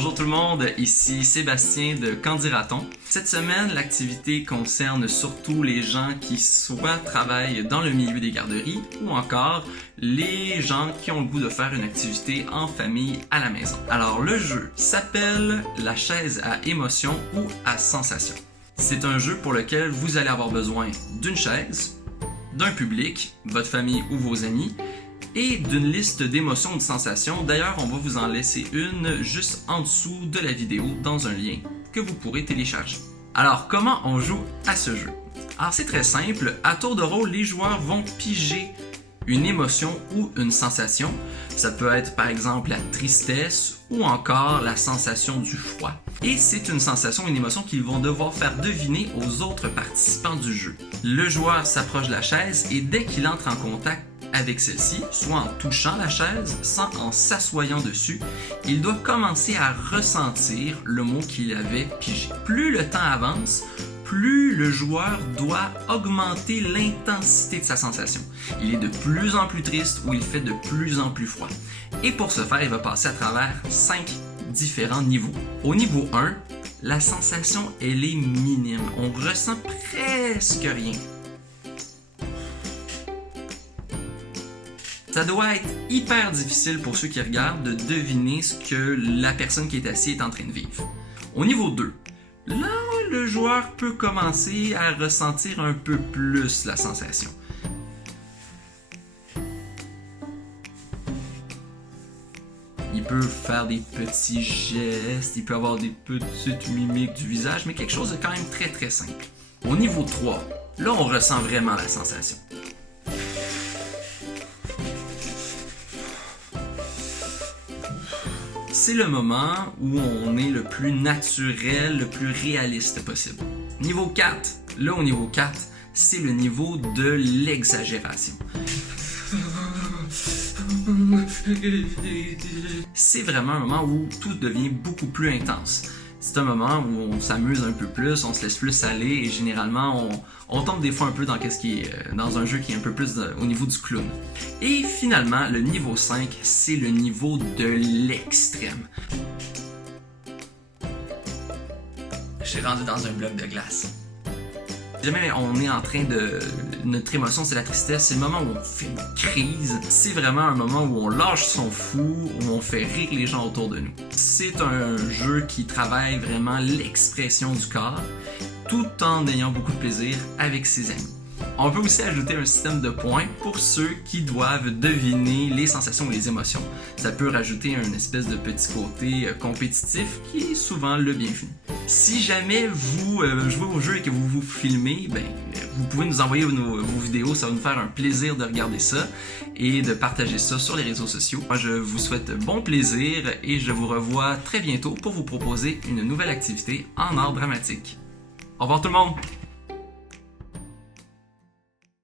Bonjour tout le monde, ici Sébastien de Qu'en dira-t-on. Cette semaine, l'activité concerne surtout les gens qui soit travaillent dans le milieu des garderies ou encore les gens qui ont le goût de faire une activité en famille à la maison. Alors le jeu s'appelle la chaise à émotion ou à sensation. C'est un jeu pour lequel vous allez avoir besoin d'une chaise, d'un public, votre famille ou vos amis, et d'une liste d'émotions ou de sensations. D'ailleurs, on va vous en laisser une juste en dessous de la vidéo dans un lien que vous pourrez télécharger. Alors, comment on joue à ce jeu? Alors, c'est très simple. À tour de rôle, les joueurs vont piger une émotion ou une sensation. Ça peut être par exemple la tristesse ou encore la sensation du froid. Et c'est une sensation, une émotion qu'ils vont devoir faire deviner aux autres participants du jeu. Le joueur s'approche de la chaise et dès qu'il entre en contact avec celle-ci, soit en touchant la chaise, soit en s'assoyant dessus, il doit commencer à ressentir le mot qu'il avait pigé. Plus le temps avance, plus le joueur doit augmenter l'intensité de sa sensation. Il est de plus en plus triste ou il fait de plus en plus froid. Et pour ce faire, il va passer à travers 5 différents niveaux. Au niveau 1, la sensation, elle est minime. On ressent presque rien. Ça doit être hyper difficile pour ceux qui regardent de deviner ce que la personne qui est assise est en train de vivre. Au niveau 2, là, le joueur peut commencer à ressentir un peu plus la sensation. Il peut faire des petits gestes, il peut avoir des petites mimiques du visage, mais quelque chose de quand même très simple. Au niveau 3, là, on ressent vraiment la sensation. C'est le moment où on est le plus naturel, le plus réaliste possible. Niveau 4, là au niveau 4, c'est le niveau de l'exagération. C'est vraiment un moment où tout devient beaucoup plus intense. C'est un moment où on s'amuse un peu plus, on se laisse plus aller et généralement on tombe des fois un peu dans dans un jeu qui est un peu plus au niveau du clown. Et finalement, le niveau 5, c'est le niveau de l'extrême. Je suis rendu dans un bloc de glace. Si jamais on est en train notre émotion, c'est la tristesse, c'est le moment où on fait une crise. C'est vraiment un moment où on lâche son fou, où on fait rire les gens autour de nous. C'est un jeu qui travaille vraiment l'expression du corps, tout en ayant beaucoup de plaisir avec ses amis. On peut aussi ajouter un système de points pour ceux qui doivent deviner les sensations ou les émotions. Ça peut rajouter une espèce de petit côté compétitif qui est souvent le bienvenu. Si jamais vous jouez au jeu et que vous vous filmez, vous pouvez nous envoyer vos vidéos, ça va nous faire un plaisir de regarder ça et de partager ça sur les réseaux sociaux. Moi, je vous souhaite bon plaisir et je vous revois très bientôt pour vous proposer une nouvelle activité en art dramatique. Au revoir tout le monde!